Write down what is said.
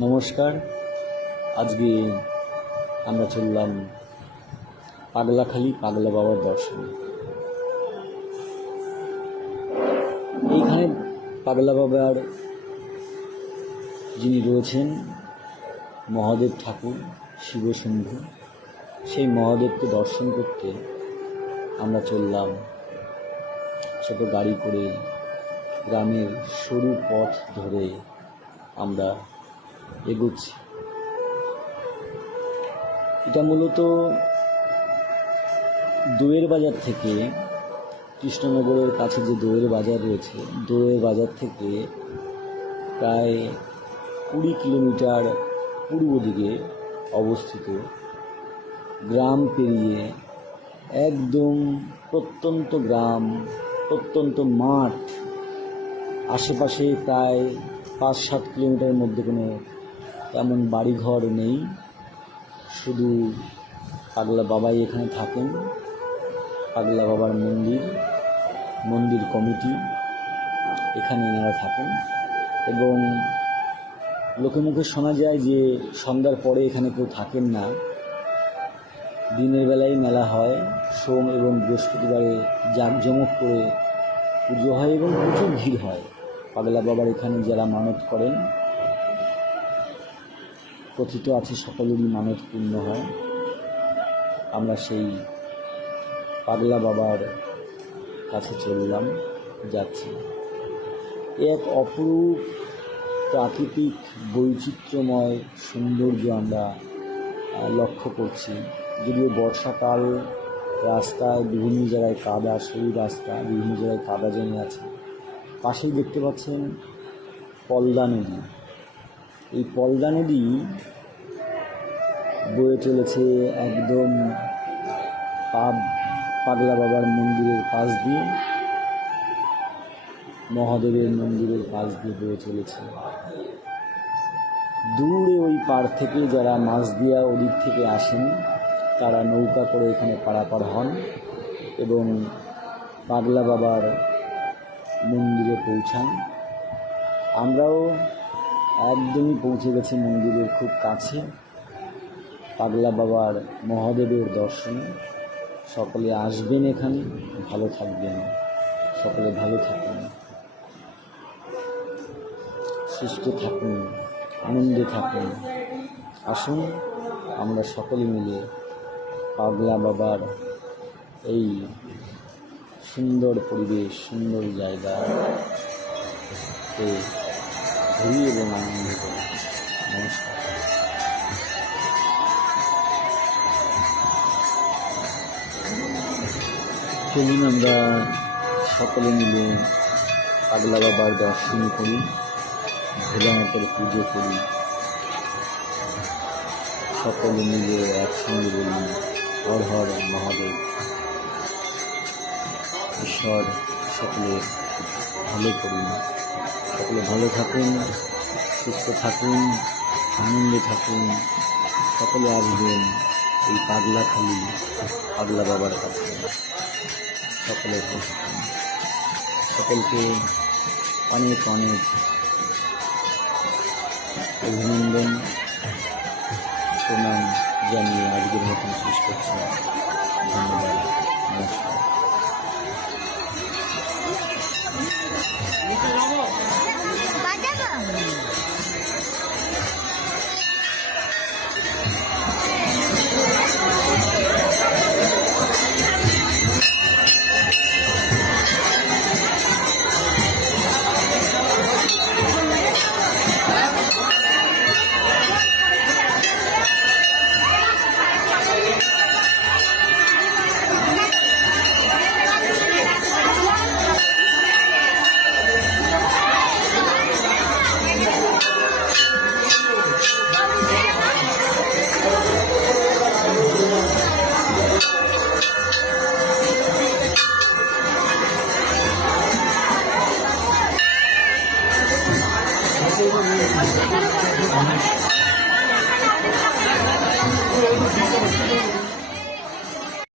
নমস্কার। আজকে আমরা চললাম পাগলাখালি পাগলা বাবার দর্শনে। এইখানে পাগলা বাবার যিনি রয়েছেন মহাদেব ঠাকুর শিবশম্ভু, সেই মহাদেবকে দর্শন করতে আমরা চললাম ছোট গাড়ি করে। গ্রামের সরু পথ ধরে আমরা এগোচ্ছি। এটা মূলত দইয়ের বাজার থেকে, কৃষ্ণনগরের কাছে যে দইয়ের বাজার রয়েছে, দইয়ের বাজার থেকে প্রায় 20 কিলোমিটার পূর্ব দিকে অবস্থিত। গ্রাম পেরিয়ে একদম প্রত্যন্ত গ্রাম, প্রত্যন্ত মাঠ, আশেপাশে প্রায় 5-7 কিলোমিটারের মধ্যে কোনো তেমন বাড়িঘর নেই। শুধু পাগলা বাবাই এখানে থাকেন। পাগলা বাবার মন্দির কমিটি এখানে এনারা থাকেন এবং লোকে মুখে শোনা যায় যে সন্ধ্যার পরে এখানে কেউ থাকেন না। দিনের বেলায় মেলা হয়, সোম এবং বৃহস্পতিবারে জাঁকজমক করে পুজো হয় এবং প্রচুর ভিড় হয়। পাগলা বাবার এখানে যারা মানত করেন, কথিত আছে সকলেরই মানত পূর্ণ হয়। আমরা সেই পাগলা বাবার কাছে যাচ্ছি। এক অপরূপ প্রাকৃতিক বৈচিত্র্যময় সৌন্দর্য আমরা লক্ষ্য করছি। যদিও বর্ষাকাল, রাস্তায় বিভিন্ন জায়গায় কাদা, সরু রাস্তা, বিভিন্ন জায়গায় কাদা জমে আছে। পাশেই দেখতে পাচ্ছেন পলদা নদী। এই পলদা নদী বয়ে চলেছে একদম পাগলা বাবার মন্দিরের পাশ দিয়ে, মহাদেবের মন্দিরের পাশ দিয়ে বয়ে চলেছে। দূরে ওই পার থেকে যারা মাঝদিয়া ওদিক থেকে আসেন, তারা নৌকা করে এখানে পারাপার হন এবং পাগলা বাবার মন্দিরে পৌঁছান। আমরাও একদমই পৌঁছে গেছি মন্দিরের খুব কাছে, পাগলা বাবার মহাদেবের দর্শনে। সকলে আসবেন এখানে, ভালো থাকবেন, সকলে ভালো থাকুন, সুস্থ থাকুন, আনন্দে থাকুন। আসুন আমরা সকলে মিলে পাগলা বাবার এই সুন্দর পরিবেশ, সুন্দর জায়গাতে ঘুরি এবং আনন্দ করি। নমস্কার। চলুন আমরা সকলে মিলে পাগলা বাবার দর্শন করি, ভোলানাথের পুজো করি। সকলে মিলে একসঙ্গে বলি হর হর মহাদেব। ঈশ্বর সকলে ভালো করুন, সকলে ভালো থাকুন, সুস্থ থাকুন, আনন্দে থাকুন। সকলে আসবেন এই পাগলাখালি পাগলা বাবার কাছে। সকলে ভালো থাকুন। সকলকে অনেক অনেক অভিনন্দন, প্রণাম জানিয়ে আজকের মতন শেষ করছি। ধন্যবাদ, নমস্কার।